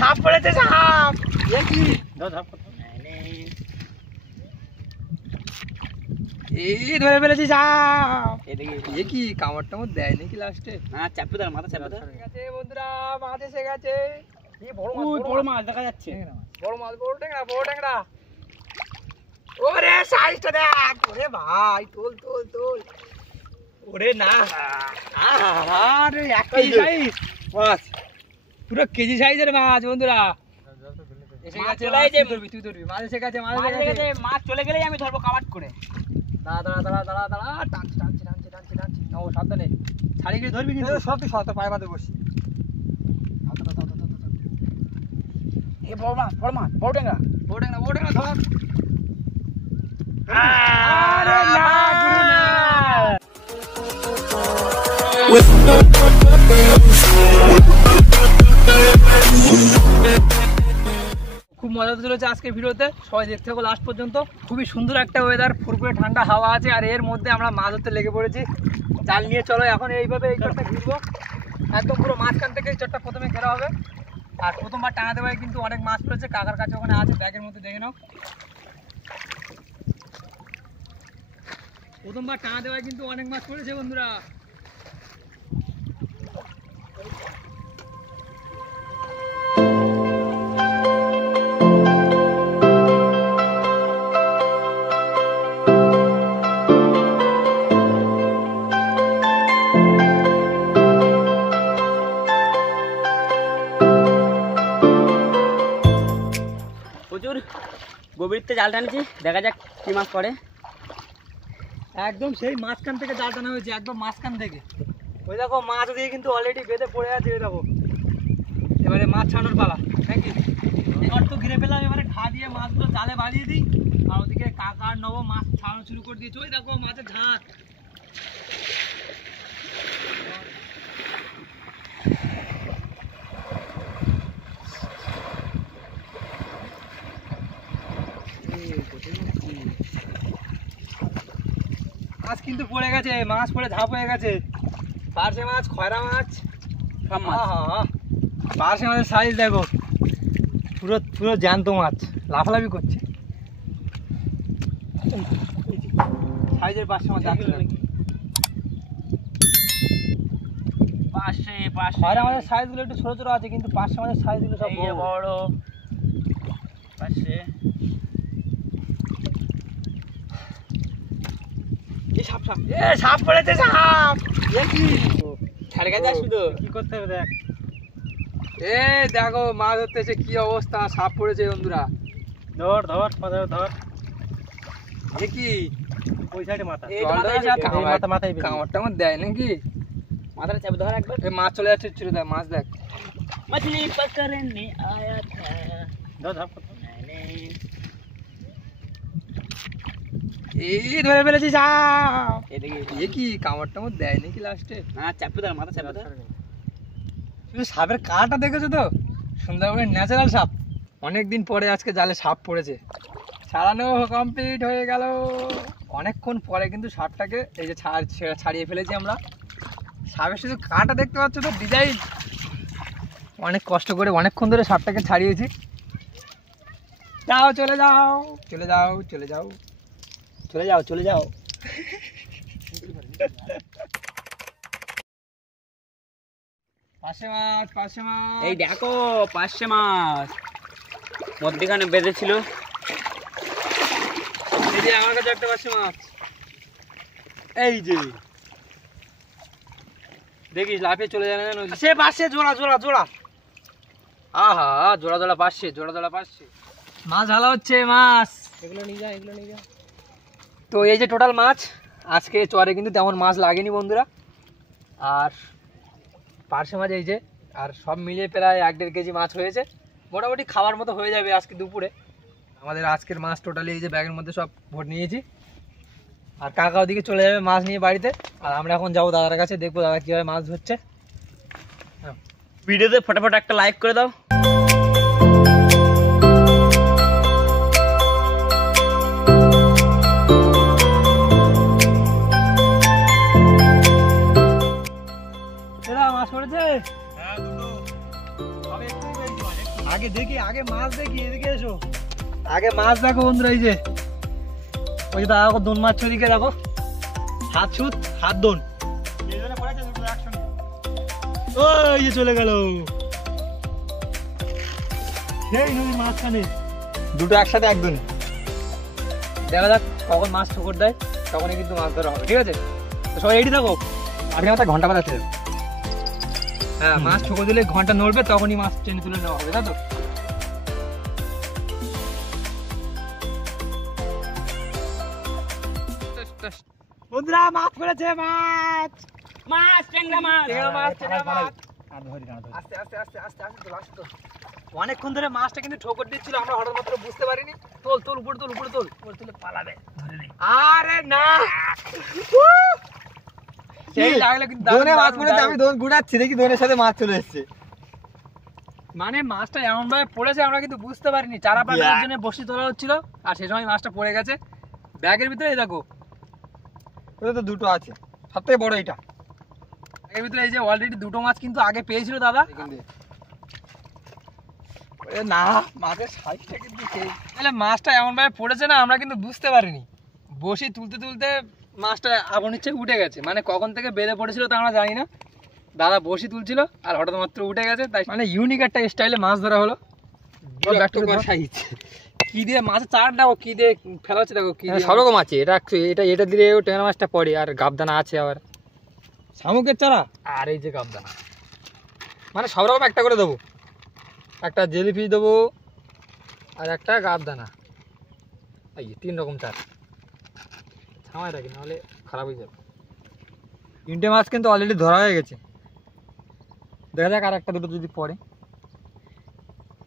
সাপ পড়েছে, সাপ। কি এই ধরে ফেলেছি সাপ। এ কি কামড় টামড় দেয় নাকি লাস্টে? না, চাপে ধর, মাথা চাপে ধর। ঠিক আছে বন্ধুরা, মাছ এসে গেছে। বড় মাছ দেখা যাচ্ছে। বড় মাছ, বড় ট্যাংরা, বড় ট্যাংরা। ওরে সাইজটা দেখ। ওরে ভাই, তোল তোল তোল। ওরে না, আরে 1 কেজি সাইজ মাছ, পুরো কেজি সাইজের মাছ বন্ধুরা। এসে গেছে, তুই ধরবি। মাছ এসে গেছে, মাছ চলে গেলেই আমি ধরবো কাবাট করে। দাঁড়া দাঁড়া দাঁড়া দাঁড়া দাঁড়া, টানছি টানছি টানছি টানছি টানছি। ও সাবধানে, ছাড়িয়ে গিয়ে ধরবি কিন্তু। সব তুই সব পায়ে বাঁধে বসি। এ বড় মাছ, বড় মাছ, বড় ট্যাংরা, বড় ট্যাংরা, বড় ট্যাংরা ধর। আরে না গুরু না। খুব মজা হতে চলেছে আজকের ভিডিওতে, সবাই দেখতে থাকো লাস্ট পর্যন্ত। খুবই সুন্দর একটা ওয়েদার, ফুরফুরে ঠান্ডা হাওয়া আছে, আর এর মধ্যে আমরা মাছ ধরতে লেগে পড়েছি। জাল নিয়ে চলো এখন এইভাবে এই চটটা ঘুরবো, একদম পুরো মাঝখান থেকে এই চটটা প্রথমে ঘেরা হবে। আর প্রথমবার টানা দেওয়ায় কিন্তু অনেক মাছ পড়েছে, কাকার কাছে ওখানে আছে ব্যাগের মধ্যে, দেখে নাও। প্রথমবার টানা দেওয়ায় কিন্তু অনেক মাছ পড়েছে বন্ধুরা। প্রচুর গভীরতে জাল টানছি, দেখা যাক কি মাছ পড়ে। একদম সেই মাঝখান থেকে জাল টানা হয়েছে, একদম মাঝখান থেকে। ওই দেখো মাছ দিয়ে কিন্তু অলরেডি বেঁধে পড়ে আছে, ওই দেখো। এবারে মাছ ছাড়ানোর পালা নাকি? এবার তো ঘিরে ফেলাম, এবারে ঘা দিয়ে মাছগুলো জালে বাঁধিয়ে দিই। আর ওদিকে কাকা আর নব মাছ ছাড়ানো শুরু করে দিয়েছে। ওই দেখো মাছের ঝাঁক। মাছ কিন্তু পড়ে গেছে, মাছ পড়ে ঝাঁপ হয়ে গেছে। পার্শে মাছ, খয়রা মাছ, সব মাছ। পার্শে মাছের সাইজ দেখো, পুরো পুরো জ্যান্ত মাছ, লাফালাফি করছে। সাইজের পার্শে মাছ যাচ্ছে নাকি? পাশে খয়রা মাছের সাইজগুলো একটু ছোট ছোট আছে, কিন্তু পার্শে মাছের সাইজগুলো সব বড়। পাশে সাপ পড়েছে, সাপ। ছাড়ে গেছে শুধু। কি করতে হবে দেখ, দেখো মাছ ধরতেছে, কি অবস্থা, সাপ পড়েছে বন্ধুরা। ধর ধর ধর। কি ওই সাইডে মাথা, কামড়টা আমার দেয় নাকি? মাথাটা চাপে ধর একবার। মাছ চলে যাচ্ছে, চলে দেখ মাছ দেখ। मछली पकड़ने आया था। এই ধরে ফেলেছি সাপ। এ কি কামড় টামড় দেয় নাকি লাস্টে? না, চাপে ধর, মাথা চাপে ধর। শুধু সাপের কাঁটা দেখেছো তো, সুন্দরবনের ন্যাচারাল সাপ। অনেকদিন পরে আজকে জালে সাপ পড়েছে, ছাড়ানো কমপ্লিট হয়ে গেল। অনেকক্ষণ পরে কিন্তু সাপটাকে এই যে ছাড়িয়ে ফেলেছি আমরা। সাপের শুধু কাঁটা দেখতে পাচ্ছ তো, ডিজাইন। অনেক কষ্ট করে অনেকক্ষণ ধরে সাপটাকে ছাড়িয়েছি। যাও, চলে যাও, চলে যাও, চলে যাও, চলে যাও, চলে যাও। পাশে মাছ, পাশে মাছ। এই দেখো পাশে মাছ মধ্যখানে বেঁধেছিল। এই যে আমার কাছে একটা পাশে মাছ, এই যে দেখিস লাফিয়ে চলে যায় না, সে পাশে জোড়া জোড়া জোড়া। আহা, জোড়া জোড়া পাশে, জোড়া জোড়া পাশে মাছ ঢালা হচ্ছে। মাছ এগুলো নিয়ে যা, এগুলো নিয়ে যা। তো এই যে টোটাল মাছ, আজকে চরে কিন্তু তেমন মাছ লাগেনি বন্ধুরা। আর পার্শে মাছ এই যে, আর সব মিলিয়ে প্রায় 1-1.5 কেজি মাছ হয়েছে। মোটামুটি খাওয়ার মতো হয়ে যাবে আজকে দুপুরে। আমাদের আজকের মাছ টোটালি এই যে ব্যাগের মধ্যে সব ভোট নিয়েছি। আর কাকা ওদিকে চলে যাবে মাছ নিয়ে বাড়িতে, আর আমরা এখন যাবো দাদার কাছে, দেখবো দাদা কীভাবে মাছ ধরছে। ভিডিওতে ফটাফট একটা লাইক করে দাও। মাছ পড়েছে, হ্যাঁ দুটো। আগে দেখি, আগে মাছ দেখি, এদিকে এসো। আগে মাছ দেখো বন্ধুরা, এই যে ওই যে দেখো দোন মাছ, ওদিকে দেখো, হাত ছুত হাত দোন, ওই যে চলে গেল সেই নদীর মাঝখানে দুটো একসাথে একদম। দেখা যাক কখন মাছ ঠোকর দেয়, তখনই কিন্তু মাছ ধরা হবে, ঠিক আছে? তো সবাই রেডি থাকো, আপনি আমার ঘন্টা বাজাতে। হ্যাঁ, মাছ ঠোকর দিলে ঘন্টা নড়বে, তখনই মাছ টেনে তুলে নেওয়া হবে, তাই তো? বন্ধুরা মাছ পড়েছে, মাছ মাছ, ট্যাংরা মাছ, আস্তে আস্তে আস্তে আস্তে আস্তে তোল, আস্তে তোল। অনেকক্ষণ ধরে মাছটা কিন্তু ঠোকর দিচ্ছিল, আমরা হঠাৎ মাত্র বুঝতে পারিনি। তোল তোল, উপরে তোল, উপরে তোল, উপরে তুলে পালাবে, ধরে নেই। আরে না, সেই লাগলে কিন্তু দোনে মাছ পড়েছে, আমি দোন গুড়াচ্ছি, দেখি দোনের সাথে মাছ চলে এসেছে। মানে মাছটা এমন ভাবে পড়েছে আমরা কিন্তু বুঝতে পারিনি। চারা পাটার জন্য বসি তোলা হচ্ছিল, আর সেই সময় মাছটা পড়ে গেছে ব্যাগের ভিতরে। এই দেখো, ওটা তো দুটো আছে, সবথেকে বড় এটা। এর ভিতরে এই যে অলরেডি দুটো মাছ কিন্তু আগে পেয়েছিল দাদা। না, মাছের সাইজটা কিন্তু সেই, তাহলে মাছটা এমন ভাবে পড়েছে না, আমরা কিন্তু বুঝতে পারিনি। বসি তুলতে তুলতে মাছটা আপন ইচ্ছে উঠে গেছে, মানে কখন থেকে বেঁধে পড়েছিল তা আমরা জানি না। দাদা বসি তুলছিল আর হঠাৎ মাত্র উঠে গেছে, তাই মানে ইউনিক একটা স্টাইলে মাছ ধরা হলো। কি দিয়ে মাছের চার দেখো, কি দিয়ে ফেলা হচ্ছে দেখো, কি সব রকম আছে। এটা এটা এটা দিলে ট্যাংরা মাছটা পড়ে, আর গাবদানা আছে, আবার শামুকের চারা, আর এই যে গাবদানা, মানে সব রকম একটা করে দেবো। একটা জেলিফিশ দেবো, আর একটা গাবদানা, এই 3 রকম চার। ছামাই রাখি, নাহলে খারাপ হয়ে যাবে। 3টে মাছ কিন্তু অলরেডি ধরা হয়ে গেছে। দেখা যাক আর একটা দুটো যদি পড়ে।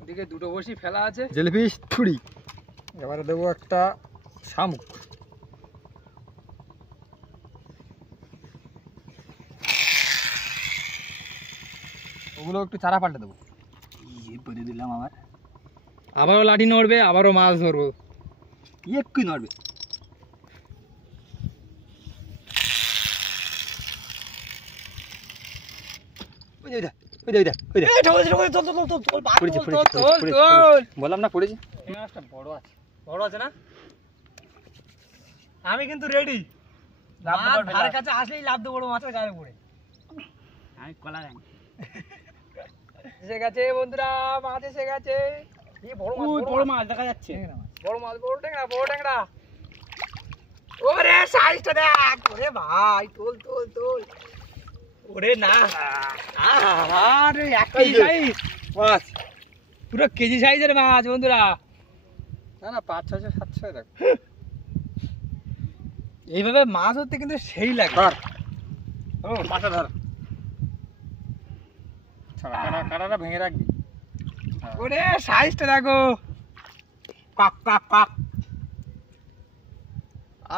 ওদিকে দুটো বসি ফেলা আছে, জেলিফিশ ছুরি। এবারে দেবো একটা শামুক। ওগুলো একটু চারা পাল্টে দেবো। বলে দিলাম আবার, আবারও লাঠি নড়বে, আবারও মাছ ধরবো, একটু নড়বে। বললাম না পড়েছি। বড় আছে, বড় আছে না? আমি কিন্তু রেডি, ধারের কাছে আসলেই লাভ দেবো মাছের গায়ে পড়ে। আমি কলা জানি। এসে গেছে বন্ধুরা, মাছ এসে গেছে। বড় মাছ দেখা যাচ্ছে, বড় মাছ, বড় ট্যাংরা, বড় ট্যাংরা। ওরে সাইজটা দেখ, ওরে ভাই, তোল তোল তোল। ওরে না, আরে এক কেজি সাইজ মাছ, পুরো কেজি সাইজের মাছ বন্ধুরা। না না, 5, 6, 700 দেখ। এইভাবে মাছ ধরতে কিন্তু সেই লাগে। ও মাথা ধর, কাঁটাটা ভেঙে রাখবি। ওরে সাইজটা দেখো, কাক কাক কাক।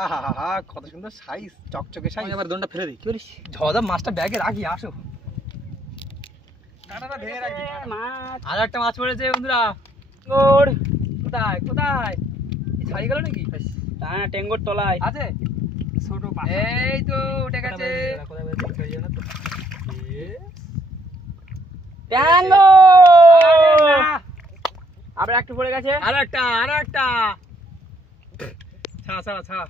আহা, কত সুন্দর সাইজ, চকচকে সাইজ। এবার দোনটা ফেলে দিই। কি বলিস? ঝদা মাছটা ব্যাগে রাখি, আসো। কাঁটাটা ভেঙে রাখবি। মাছ। আর একটা মাছ পড়েছে বন্ধুরা। ওর কোথায় কোথায়? কি ছাড়ি গেল নাকি? তা ট্যাঙ্গর তলায় আছে ছোট পাশা। এই তো উঠে গেছে। ট্যাঙ্গো। আরে না, আবার একটু পড়ে গেছে। আরো একটা, আরো একটা। ছাড়া ছাড়া ছাড়া।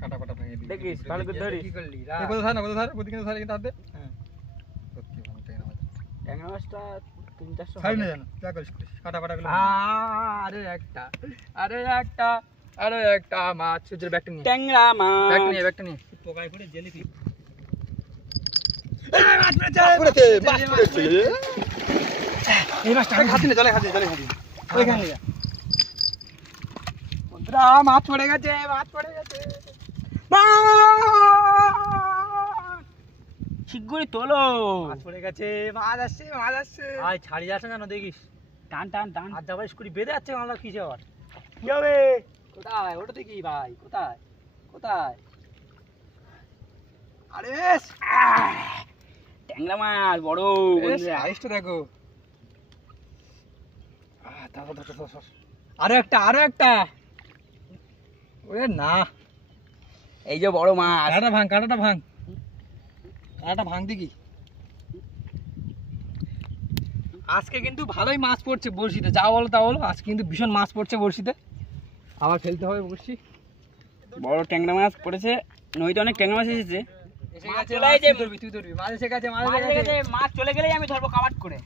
কাঁটা কাটা ভেঙে দিই। দেখিস ভালো করে ধরিস। কি করলি? কোথায় ধর না, কোথায় ধর, ওদিকে ধর, এখানে হাত দে। হ্যাঁ, সত্যি ভালো ট্যাংরা মাছ। ট্যাংরা মাছটা 3-400 ছাড়ি না জানো, যা করিস করিস, কাঁটা গুলো। আরে একটা, আরে একটা, আরে একটা মাছ। সূর্যের ব্যাগটা নিয়ে, ট্যাংরা মাছ। ব্যাগটা নিয়ে, ব্যাগটা নিয়ে। পোকায় পড়ে জেলিফিশ। এই মাছটা খাচ্ছি না, জলে খাচ্ছি, ওইখানে যা। বন্ধুরা মাছ পড়ে গেছে, মাছ পড়ে গেছে। শিগগিরই তোলো। মাছ পড়ে গেছে, মাছ আসছে, মাছ আসছে। আয় ছাড়ি যাচ্ছে না, দেখিস। টান টান টান। আর যাবার স্কুটি বেঁধে যাচ্ছে, মাছ কিসে আবার? কি হবে? কোথায় ওটা দেখি ভাই, কোথায় কোথায়? আরে ট্যাংরা মাছ বড়। সাইজটা দেখো। আরো একটা, আরো একটা। ওরে না, এই যে বড় মাছ। কাঁটাটা ভাঙ, কাঁটাটা ভাঙ, কাঁটাটা ভাঙ দেখি। আজকে কিন্তু ভালোই মাছ পড়ছে বড়শিতে, যা বলো তা বলো, আজকে কিন্তু ভীষণ মাছ পড়ছে বড়শিতে। আবার ফেলতে হবে বড়শি। বড় ট্যাংরা মাছ পড়েছে, নদীতে অনেক ট্যাংরা মাছ এসেছে। এসে মাছ গেছে, চলে মাছ এসেছে। তুই ধরবি, তুই ধরবি, মাছ এসে গেছে, মাছ মাছ এসে এসে গেছে। গেছে, মাছ চলে গেলেই আমি ধরবো কাবাট করে।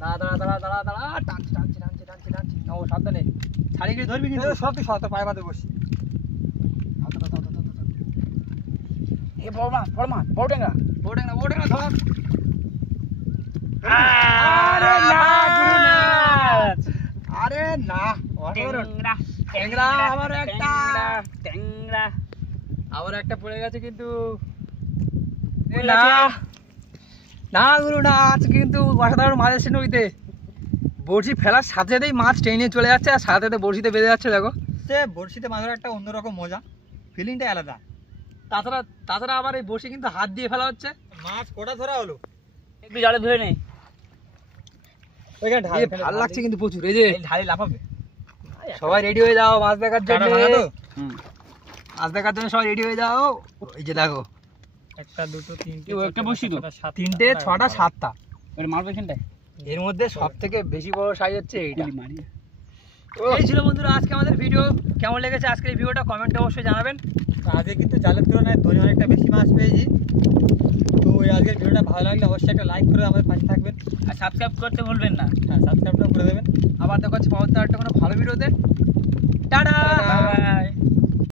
দাঁড়া দাঁড়া দাঁড়া দাঁড়া দাঁড়া, টানছি টানছি টানছি টানছি টানছি, না ও সাবধানে ছাড়িয়ে গিয়ে ধরবি কিন্তু। সব তুই সব পায়ে বাঁধে বসি। এ বড় মাছ, বড় মাছ, বড় ট্যাংরা। বোটে না ধর। আরে না, গুরু মাছ। আরে না, অসাধারণ। ট্যাংরা, ট্যাংরা, আবার একটা। ট্যাংরা। আবার একটা পড়ে গেছে কিন্তু। পড়ে না গেছে। না গুরু না, আজকে কিন্তু অসাধারণ মাছ এসেছে নদীতে। বড়শি ফেলার সাথে সাথেই মাছ ট্রেনে চলে যাচ্ছে, আর সাথে সাথে বড়শিতে বেঁধে যাচ্ছে। দেখো, সে বড়শিতে মাছ ধরার একটা অন্যরকম মজা, ফিলিংটা আলাদা। তাছাড়া তাছাড়া আবার এই বড়শি কিন্তু হাত দিয়ে ফেলা হচ্ছে। মাছ কোটা ধরা হলো, একটু জলে ধরে নেই। ওইখানে এ ভাল লাগছে কিন্তু প্রচুর। এই যে ঢালি লাফাবে। সবাই রেডি হয়ে যাও মাছ দেখার জন্য। হুম। মাছ দেখার জন্য সবাই রেডি হয়ে যাও। এই যে দেখো, একটা দুটো তিনটে ও একটা বসি তো। তিনটে, ছটা, সাতটা। ওটা মারবে এখানটায়। এর মধ্যে সব থেকে বেশি বড় সাইজ হচ্ছে এইটা। গুলি মারি। এই ছিল বন্ধুরা আজকে আমাদের ভিডিও। কেমন লেগেছে আজকের এই ভিডিওটা কমেন্টে অবশ্যই জানাবেন। আজকে কিন্তু জালের তুলনায় ধরে অনেকটা বেশি মাছ পেয়েছি। তো এই আজকের ভিডিওটা ভালো লাগলে অবশ্যই একটা লাইক করে আমাদের পাশে থাকবেন, আর সাবস্ক্রাইব করতে ভুলবেন না। হ্যাঁ সাবস্ক্রাইবটাও করে দেবেন। আবার দেখা হচ্ছে পরবর্তী একটা কোনো ভালো ভিডিওতে। টাটা। বাই।